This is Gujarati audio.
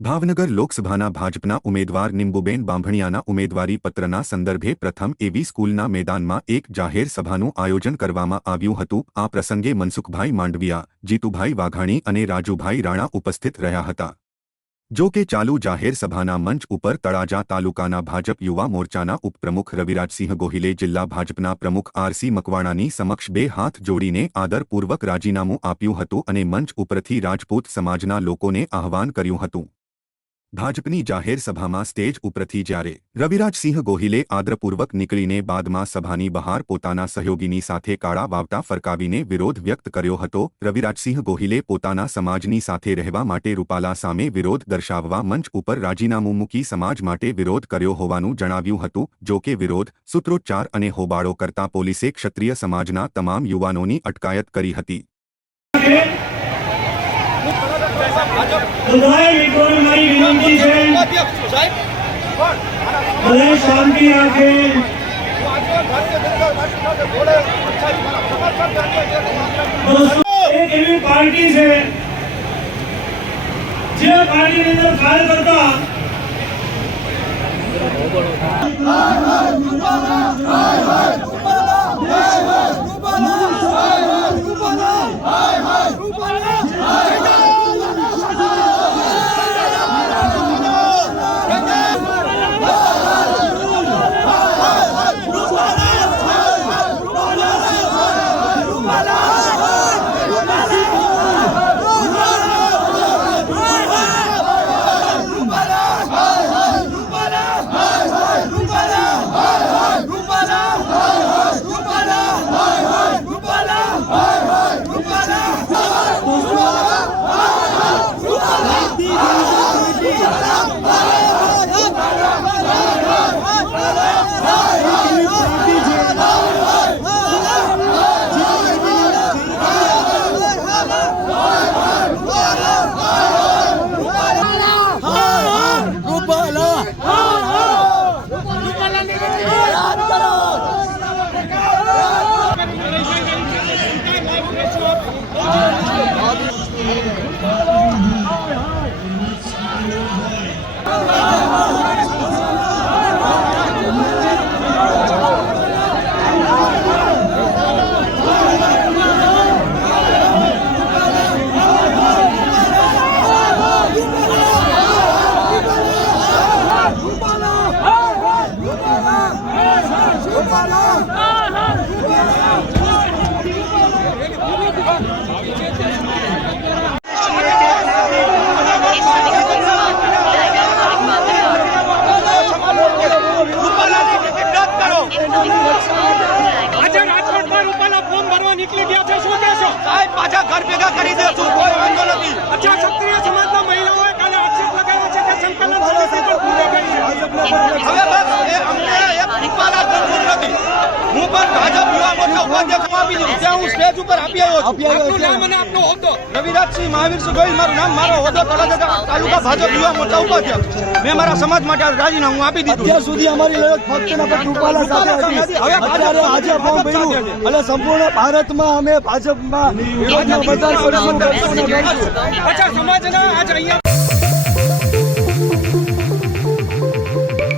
ભાવનગર લોકસભાના ભાજપના ઉમેદવાર નિંબુબેન બાંભણિયાના ઉમેદવારી પત્રના સંદર્ભે પ્રથમ એવી સ્કૂલના મેદાનમાં એક જાહેર સભાનું આયોજન કરવામાં આવ્યું હતું। આ પ્રસંગે મનસુખભાઈ માંડવિયા, જીતુભાઈ વાઘાણી અને રાજુભાઈ રાણા ઉપસ્થિત રહ્યા હતા। જો કે ચાલુ જાહેર સભાના મંચ ઉપર તળાજા તાલુકાના ભાજપ યુવા મોરચાના ઉપપ્રમુખ રવિરાજસિંહ ગોહિલે જિલ્લા ભાજપના પ્રમુખ આરસી મકવાણાની સમક્ષ બે હાથ જોડીને આદરપૂર્વક રાજીનામું આપ્યું હતું અને મંચ ઉપરથી રાજપૂત સમાજના લોકોને આહવાન કર્યું હતું। ભાજપની જાહેર સભામાં સ્ટેજ ઉપરથી જ્યારે રવિરાજસિંહ ગોહિલે આદરપૂર્વક નીકળીને બાદમાં સભાની બહાર પોતાના સહયોગીની સાથે કાળા વાવટા ફરકાવીને વિરોધ વ્યક્ત કર્યો હતો। રવિરાજસિંહ ગોહિલે પોતાના સમાજની સાથે રહેવા માટે રૂપાલા સામે વિરોધ દર્શાવવા મંચ ઉપર રાજીનામું મૂકી સમાજ માટે વિરોધ કર્યો હોવાનું જણાવ્યું હતું। જો કે વિરોધ, સૂત્રોચ્ચાર અને હોબાળો કરતા પોલીસે ક્ષત્રિય સમાજના તમામ યુવાનોની અટકાયત કરી હતી। બધાએ મિત્રોને મારી વિનંતી છે, બધાએ શાંતિ રાખે। એક એવી પાર્ટી છે જે પાર્ટીની અંદર કાર્યકર્તા પાછા ઘર ભેગા કરી દેશું, કોઈ વાંધો નથી। અચ્છા, ક્ષત્રિય સમાજના મહિલાઓએ કાલે આક્ષેપ લગાવ્યો છે કે સંકલન સમિતિ પણ પૂરી કરી છે। હવે બસ એ અમને એક રૂપાલા જરૂર નથી। હું પણ ભાજપ યુવા મોરચા ઉપાધ્યક્ષ આપી દઉં ત્યાં હું સ્ટેજ ઉપર આપી આવ્યો છું। આપનું નામ અને આપનો હોદ્દો? રવિરાજસિંહ મહાવીરસિંહ ગોહિલ મારું નામ, મારો હોદ્દો તળાજા તાલુકા ભાજપ યુવા મોરચા ઉપાધ્યક્ષ। મેં મારા સમાજ માટે રાજીનામું આપી દીધું। અત્યાર સુધી અમારી લડત ફક્ત ને ફક્ત રૂપાલા સાથે હતી। અત્યારે આજે ફોર્મ ભર્યું અને સંપૂર્ણ ભારતમાં અમે ભાજપમાં વિરોધનો બદલ કરીશું। અચ્છા, સમાજના આજ અહીંયા